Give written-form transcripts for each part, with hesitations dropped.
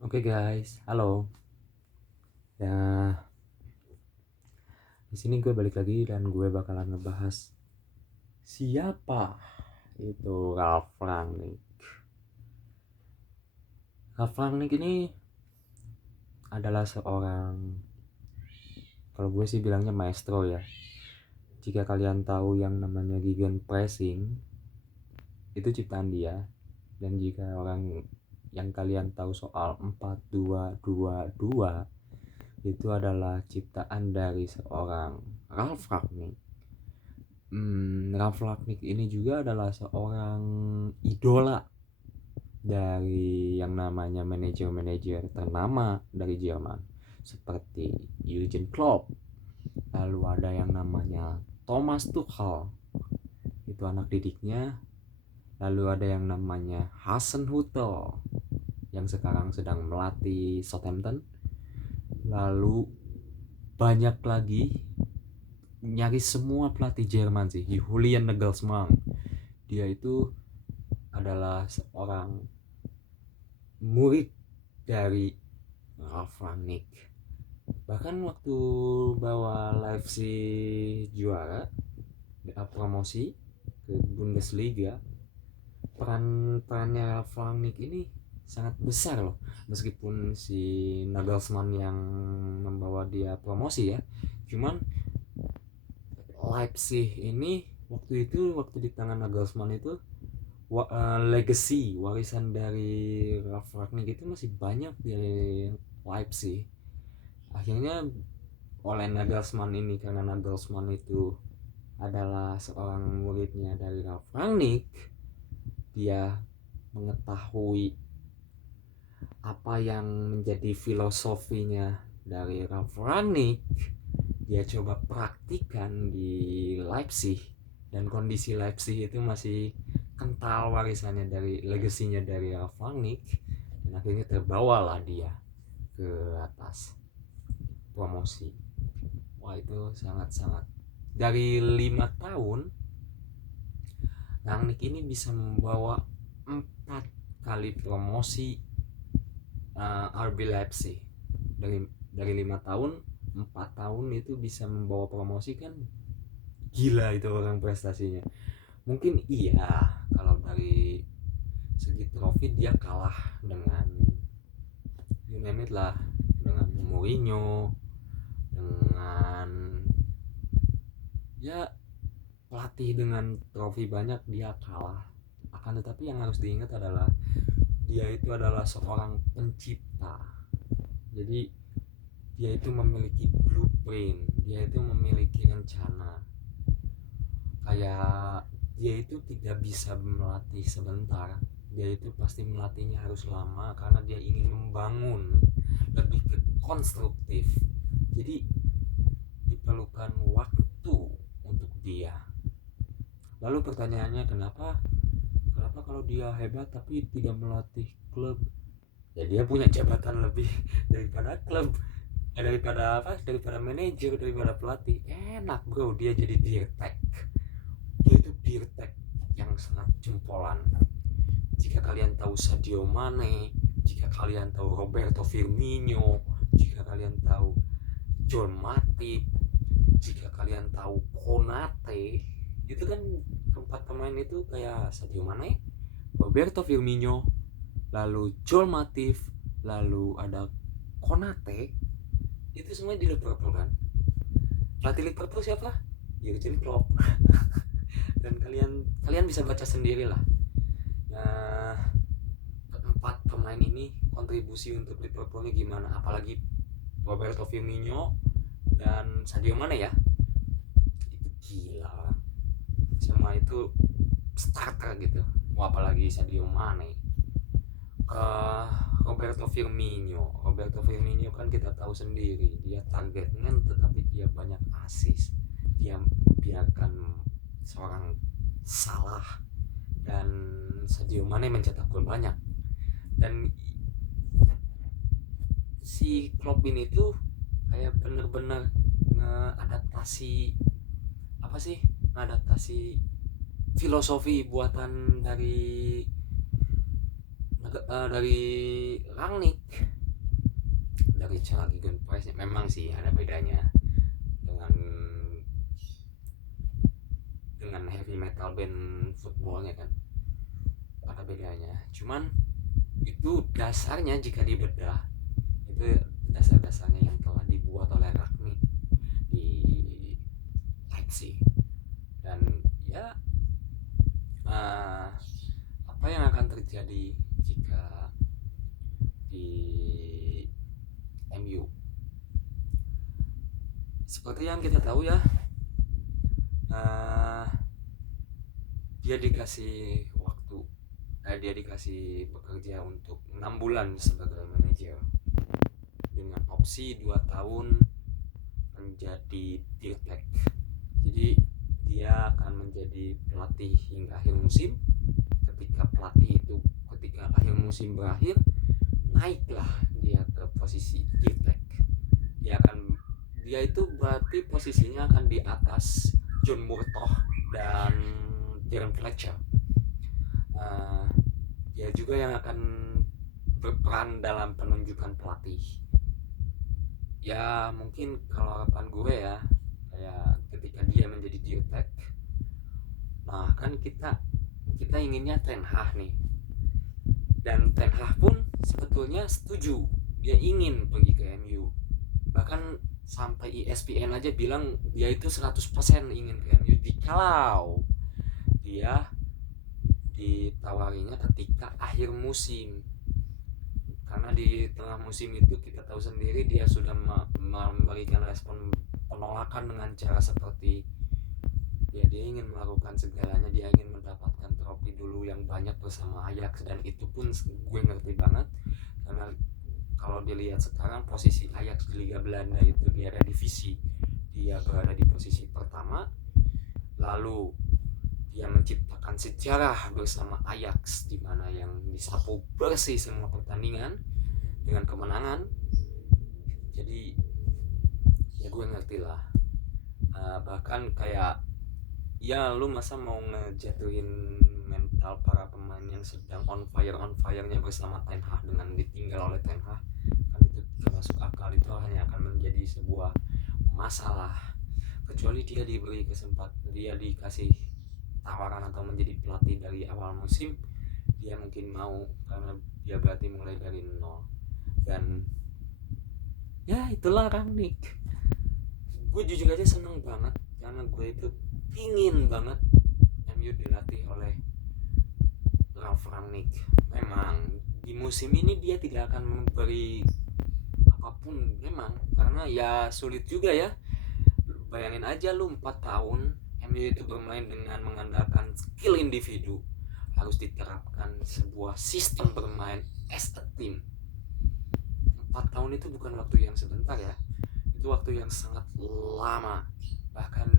Oke guys, halo. Ya, di sini gue balik lagi dan gue bakalan ngebahas siapa itu Ralf Rangnick. Ralf Rangnick ini adalah seorang, kalau gue sih bilangnya maestro ya. Jika kalian tahu yang namanya Gegenpressing, itu ciptaan dia. Dan jika orang yang kalian tahu soal 4-2-2-2, itu adalah ciptaan dari seorang Ralf Rangnick. Ralf Rangnick ini juga adalah seorang idola dari yang namanya manajer-manajer ternama dari Jerman seperti Jurgen Klopp, lalu ada yang namanya Thomas Tuchel, itu anak didiknya, lalu ada yang namanya Hasenhüttl yang sekarang sedang melatih Southampton, lalu banyak lagi, nyaris semua pelatih Jerman sih. Julian Nagelsmann, dia itu adalah seorang murid dari Ralf Rangnick. Bahkan waktu bawa Leipzig juara promosi ke Bundesliga, perannya Ralf Rangnick ini sangat besar loh. Meskipun si Nagelsmann yang membawa dia promosi ya, cuman Leipzig ini waktu di tangan Nagelsmann itu legacy warisan dari Ralf Rangnick itu masih banyak di Leipzig. Akhirnya oleh Nagelsmann ini, karena Nagelsmann itu adalah seorang muridnya dari Ralf Rangnick, dia mengetahui apa yang menjadi filosofinya dari Ralf Rangnick, dia coba praktikan di Leipzig, dan kondisi Leipzig itu masih kental warisannya dari legasinya dari Ralf Rangnick, dan akhirnya terbawalah dia ke atas promosi. Wah, itu sangat-sangat, dari 5 tahun Rangnick ini bisa membawa 4 kali promosi RB Leipzig. Dari 5 tahun 4 tahun itu bisa membawa promosi, kan gila itu orang prestasinya. Mungkin iya kalau dari segi trofi dia kalah dengan, you name it lah, dengan Mourinho, dengan ya pelatih dengan trofi banyak dia kalah. Akan tetapi yang harus diingat adalah dia itu adalah seorang pencipta. Jadi dia itu memiliki blueprint, dia itu memiliki rencana. Kayak dia itu tidak bisa melatih sebentar, dia itu pasti melatihnya harus lama karena dia ingin membangun lebih ke konstruktif. Jadi diperlukan waktu untuk dia. Lalu pertanyaannya, kenapa kalau dia hebat tapi tidak melatih klub? Ya dia punya jabatan lebih daripada klub, daripada manajer, daripada pelatih. Enak bro, dia jadi dirtek. Dia itu dirtek yang sangat jempolan. Jika kalian tahu Sadio Mane, jika kalian tahu Roberto Firmino, jika kalian tahu John Matip, jika kalian tahu Konate, itu kan keempat pemain itu kayak Sadio Mane, Roberto Firmino, lalu John Matip, lalu ada Konate, itu semua di Liverpool kan. Pelatih Liverpool siapa? Jurgen Klopp. Dan kalian bisa baca sendiri lah. Nah, keempat pemain ini kontribusi untuk Liverpoolnya gimana, apalagi Roberto Firmino dan Sadio Mane ya, itu gila. Semua itu starter gitu. Apalagi Sadio Mane. Roberto Firmino kan kita tahu sendiri, dia target man tetapi dia banyak assist. Dia biarkan seorang salah, dan Sadio Mane mencetak gol banyak. Dan si Klopp ini tuh kayak bener-bener ngeadaptasi filosofi buatan dari Rangnick dari cara gegenpressnya memang sih ada bedanya dengan heavy metal band footballnya kan, ada bedanya. Cuman itu dasarnya jika dibedah itu dasar-dasarnya yang telah dibuat oleh Rangnick di Leipzig. Dan ya apa yang akan terjadi jika di MU, seperti yang kita tahu ya, dia dikasih waktu, dia dikasih bekerja untuk 6 bulan sebagai manajer dengan opsi 2 tahun menjadi dirtek. Jadi dia akan menjadi pelatih hingga akhir musim. Ketika akhir musim berakhir, naiklah dia ke posisi dirtek. Dia itu berarti posisinya akan di atas John Murtough dan Darren Fletcher. Dia juga yang akan berperan dalam penunjukan pelatih. Ya mungkin kalau harapan gue ya, kayak ketika dia menjadi dirtek, nah kan kita inginnya Ten Hag nih, dan Ten Hag pun sebetulnya setuju, dia ingin pergi ke MU. Bahkan sampai ESPN aja bilang dia itu 100% ingin ke MU jikalau dia ditawarinya ketika akhir musim. Karena di tengah musim itu kita tahu sendiri dia sudah memberikan respon penolakan dengan cara seperti ya dia ingin melakukan segalanya, dia ingin mendapatkan trofi dulu yang banyak bersama Ajax. Dan itu pun gue ngerti banget, karena kalau dilihat sekarang posisi Ajax di Liga Belanda itu di Eredivisie dia berada di posisi pertama, lalu dia menciptakan sejarah bersama Ajax di mana yang disapu bersih semua pertandingan dengan kemenangan. Jadi ya gue ngerti lah, bahkan kayak ya lu masa mau ngejatuhin mental para pemain yang sedang on fire-nya bersama Ten Hag dengan ditinggal oleh Ten Hag, kan itu gak masuk akal. Itu hanya akan menjadi sebuah masalah, kecuali dia diberi kesempatan, dia dikasih tawaran atau menjadi pelatih dari awal musim, dia mungkin mau, karena dia berarti mulai dari nol. Dan ya itulah Rangnick. Gue jujur aja seneng banget karena gue itu pingin banget MU dilatih oleh Ralf Rangnick. Memang di musim ini dia tidak akan memberi apapun memang, karena ya sulit juga ya. Bayangin aja lu 4 tahun MU itu bermain dengan mengandalkan skill individu, harus diterapkan sebuah sistem bermain as a team. 4 tahun itu bukan waktu yang sebentar ya, itu waktu yang sangat lama. Bahkan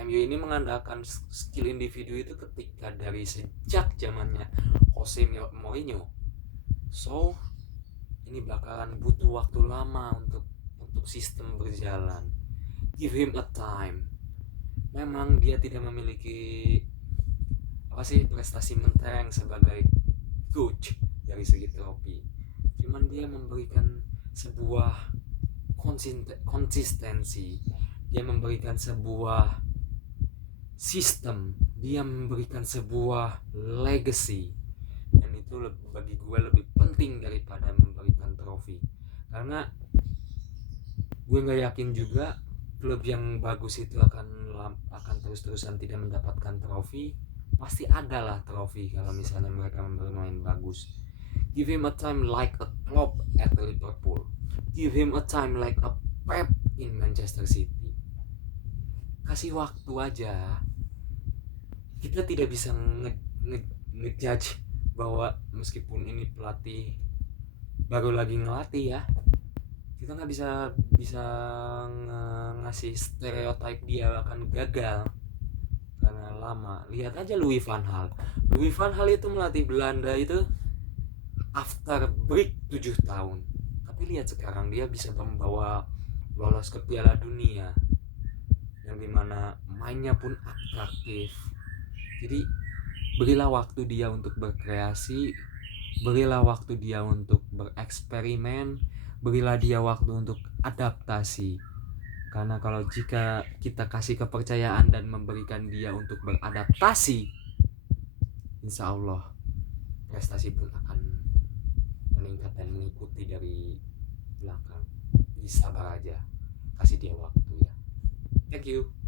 MU ini mengandalkan skill individu itu ketika dari sejak zamannya Jose Mourinho. So ini bakalan butuh waktu lama untuk sistem berjalan. Give him a time. Memang dia tidak memiliki prestasi mentereng sebagai coach dari segi trofi, cuman dia memberikan sebuah konsistensi, dia memberikan sebuah sistem, dia memberikan sebuah legacy. Dan itu bagi gue lebih penting daripada memberikan trofi, karena gue nggak yakin juga klub yang bagus itu akan terus-terusan tidak mendapatkan trofi. Pasti ada lah trofi kalau misalnya mereka bermain bagus. Give him a time like a Klopp at Liverpool. Give him a time like a Pep in Manchester City. Kasih waktu aja. Kita tidak bisa ngejudge bahwa meskipun ini pelatih baru lagi ngelatih ya, kita nggak bisa ngasih stereotip dia akan gagal karena lama. Lihat aja Louis van Gaal itu melatih Belanda itu after break 7 tahun, tapi lihat sekarang dia bisa membawa lolos ke Piala Dunia yang dimana mainnya pun atraktif. Jadi berilah waktu dia untuk berkreasi, Berilah waktu dia untuk bereksperimen, berilah dia waktu untuk adaptasi. Karena kalau jika kita kasih kepercayaan dan memberikan dia untuk beradaptasi, insya Allah prestasi pun akan meningkat dan mengikuti dari belakang. Jadi sabar aja, kasih dia waktu ya. Thank you.